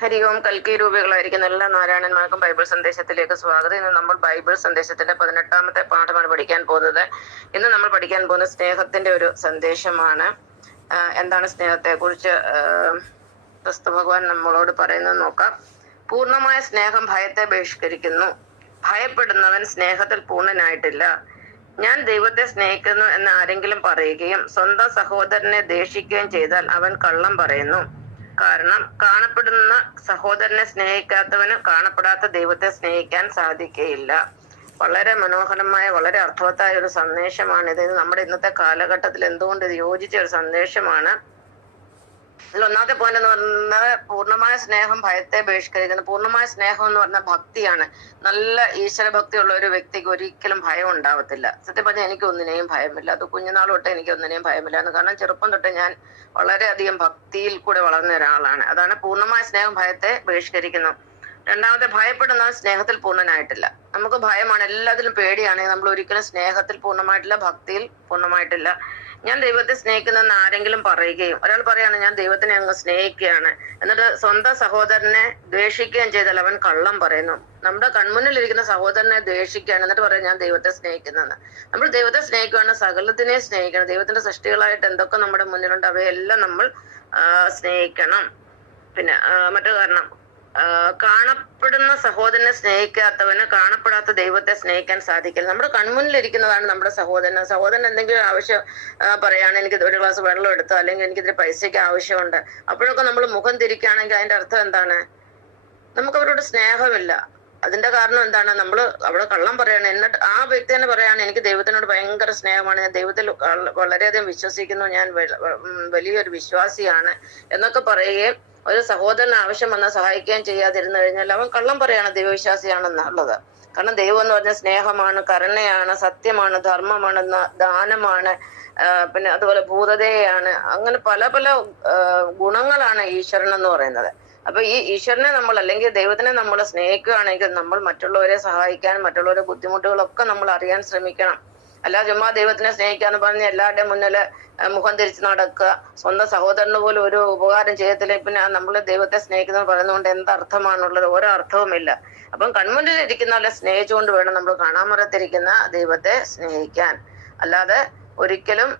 ഹരി ഓം. കൽക്കി രൂപികളായിരിക്കുന്ന എല്ലാ നാരായണന്മാർക്കും ബൈബിൾ സന്ദേശത്തിലേക്ക് സ്വാഗതം. ഇന്ന് നമ്മൾ ബൈബിൾ സന്ദേശത്തിന്റെ 18ാമത്തെ പാഠമാണ് പഠിക്കാൻ പോകുന്നത്. ഇന്ന് നമ്മൾ പഠിക്കാൻ പോകുന്ന സ്നേഹത്തിന്റെ ഒരു സന്ദേശമാണ്. എന്താണ് സ്നേഹത്തെ കുറിച്ച് ക്രിസ്തു ഭഗവാൻ നമ്മളോട് പറയുന്നത് നോക്കാം. പൂർണ്ണമായ സ്നേഹം ഭയത്തെ ബഹിഷ്കരിക്കുന്നു. ഭയപ്പെടുന്നവൻ സ്നേഹത്തിൽ പൂർണ്ണനായിട്ടില്ല. ഞാൻ ദൈവത്തെ സ്നേഹിക്കുന്നു എന്ന് ആരെങ്കിലും പറയുകയും സ്വന്തം സഹോദരനെ ദേഷിക്കുകയും ചെയ്താൽ അവൻ കള്ളം പറയുന്നു. കാരണം കാണപ്പെടുന്ന സഹോദരനെ സ്നേഹിക്കാത്തവന് കാണപ്പെടാത്ത ദൈവത്തെ സ്നേഹിക്കാൻ സാധിക്കുകയില്ല. വളരെ മനോഹരമായ, വളരെ അർത്ഥവത്തായ ഒരു സന്ദേശമാണിത്. ഇത് നമ്മുടെ ഇന്നത്തെ കാലഘട്ടത്തിൽ എന്തുകൊണ്ട് ഇത് യോജിച്ച ഒരു സന്ദേശമാണ്. ഇതിൽ ഒന്നാമത്തെ പോയിന്റ് എന്ന് പറയുന്നത് പൂർണ്ണമായ സ്നേഹം ഭയത്തെ ബഹിഷ്കരിക്കുന്നു. പൂർണ്ണമായ സ്നേഹം എന്ന് പറഞ്ഞാൽ ഭക്തിയാണ്. നല്ല ഈശ്വരഭക്തിയുള്ള ഒരു വ്യക്തിക്ക് ഒരിക്കലും ഭയം ഉണ്ടാവത്തില്ല. സത്യം പറഞ്ഞാൽ എനിക്ക് ഒന്നിനെയും ഭയമില്ല. അത് കുഞ്ഞുനാൾ തൊട്ട് എനിക്ക് ഒന്നിനെയും ഭയമില്ല. കാരണം ചെറുപ്പം തൊട്ട് ഞാൻ വളരെയധികം ഭക്തിയിൽ കൂടെ വളർന്ന ഒരാളാണ്. അതാണ് പൂർണ്ണമായ സ്നേഹം ഭയത്തെ ബഹിഷ്കരിക്കുന്നു. രണ്ടാമത്തെ, ഭയപ്പെടുന്നവൻ സ്നേഹത്തിൽ പൂർണ്ണനായിട്ടില്ല. നമുക്ക് ഭയമാണ്, എല്ലാത്തിലും പേടിയാണെങ്കിൽ നമ്മൾ ഒരിക്കലും സ്നേഹത്തിൽ പൂർണ്ണമായിട്ടില്ല, ഭക്തിയിൽ പൂർണ്ണമായിട്ടില്ല. ഞാൻ ദൈവത്തെ സ്നേഹിക്കുന്നെന്ന് ആരെങ്കിലും പറയുകയും, ഒരാൾ പറയാണ് ഞാൻ ദൈവത്തിനെ അങ്ങ് സ്നേഹിക്കുകയാണ്, എന്നിട്ട് സ്വന്തം സഹോദരനെ ദ്വേഷിക്കുകയും ചെയ്താൽ അവൻ കള്ളം പറയുന്നു. നമ്മുടെ കൺമുന്നിലിരിക്കുന്ന സഹോദരനെ ദ്വേഷിക്കുകയാണ്, എന്നിട്ട് പറയാം ഞാൻ ദൈവത്തെ സ്നേഹിക്കുന്നെന്ന്. നമ്മൾ ദൈവത്തെ സ്നേഹിക്കുകയാണ്, സകലത്തിനെ സ്നേഹിക്കണം. ദൈവത്തിന്റെ സൃഷ്ടികളായിട്ട് എന്തൊക്കെ നമ്മുടെ മുന്നിലുണ്ട് അവയെല്ലാം നമ്മൾ സ്നേഹിക്കണം. പിന്നെ മറ്റൊരു കാരണം, കാണപ്പെടുന്ന സഹോദരനെ സ്നേഹിക്കാത്തവന് കാണപ്പെടാത്ത ദൈവത്തെ സ്നേഹിക്കാൻ സാധിക്കില്ല. നമ്മുടെ കൺമുന്നിലിരിക്കുന്നതാണ് നമ്മുടെ സഹോദരൻ. സഹോദരൻ എന്തെങ്കിലും ആവശ്യം പറയാണ്, എനിക്ക് ഒരു ഗ്ലാസ് വെള്ളം എടുത്തോ, അല്ലെങ്കിൽ എനിക്കിതിന് പൈസയ്ക്ക് ആവശ്യമുണ്ട്, അപ്പോഴൊക്കെ നമ്മൾ മുഖം തിരിക്കുകയാണെങ്കിൽ അതിന്റെ അർത്ഥം എന്താണ്? നമുക്ക് അവരോട് സ്നേഹമില്ല. അതിന്റെ കാരണം എന്താണ്? നമ്മൾ അവിടെ കള്ളം പറയാണ്. എന്നിട്ട് ആ വ്യക്തി തന്നെ പറയാണ് എനിക്ക് ദൈവത്തിനോട് ഭയങ്കര സ്നേഹമാണ്, ഞാൻ ദൈവത്തിൽ വളരെയധികം വിശ്വസിക്കുന്നു, ഞാൻ വലിയൊരു വിശ്വാസിയാണ് എന്നൊക്കെ പറയുകയും ഒരു സഹോദരന് ആവശ്യം വന്നാൽ സഹായിക്കുകയും ചെയ്യാതിരുന്നു കഴിഞ്ഞാൽ അവൻ കള്ളം പറയാണ് ദൈവവിശ്വാസിയാണെന്നുള്ളത്. കാരണം ദൈവം എന്ന് പറഞ്ഞാൽ സ്നേഹമാണ്, കരുണയാണ്, സത്യമാണ്, ധർമ്മമാണ്, ദാനമാണ്, പിന്നെ അതുപോലെ ഭൂതതയാണ്. അങ്ങനെ പല പല ഗുണങ്ങളാണ് ഈശ്വരൻ എന്ന് പറയുന്നത്. അപ്പൊ ഈ ഈശ്വരനെ നമ്മൾ അല്ലെങ്കിൽ ദൈവത്തിനെ നമ്മൾ സ്നേഹിക്കുകയാണെങ്കിൽ നമ്മൾ മറ്റുള്ളവരെ സഹായിക്കാൻ, മറ്റുള്ളവരുടെ ബുദ്ധിമുട്ടുകളൊക്കെ നമ്മൾ അറിയാൻ ശ്രമിക്കണം. അല്ല ചുമ്മാ ദൈവത്തിനെ സ്നേഹിക്കാന്ന് പറഞ്ഞ് എല്ലാവരുടെയും മുന്നിൽ മുഖം തിരിച്ച് നടക്കുക, സ്വന്തം സഹോദരന് പോലും ഒരു ഉപകാരം ചെയ്യത്തില്ല, പിന്നെ നമ്മൾ ദൈവത്തെ സ്നേഹിക്കുന്നത് പറയുന്നതുകൊണ്ട് എന്തർത്ഥമാണുള്ളത്? ഓരോ അർത്ഥവുമില്ല. അപ്പം കൺമുന്നിലിരിക്കുന്നവരെ സ്നേഹിച്ചുകൊണ്ട് വേണം നമ്മൾ കാണാമറത്തിരിക്കുന്ന ദൈവത്തെ സ്നേഹിക്കാൻ. അല്ലാതെ ഒരിക്കലും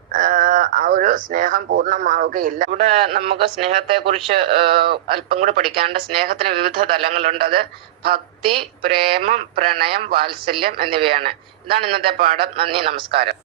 ആ ഒരു സ്നേഹം പൂർണ്ണമാവുകയില്ല. ഇവിടെ നമുക്ക് സ്നേഹത്തെ കുറിച്ച് അല്പം കൂടി പഠിക്കാനുണ്ട്. സ്നേഹത്തിന് വിവിധ തലങ്ങളുണ്ട്. അത് ഭക്തി, പ്രേമം, പ്രണയം, വാത്സല്യം എന്നിവയാണ്. ഇതാണ് ഇന്നത്തെ പാഠം. നന്ദി, നമസ്കാരം.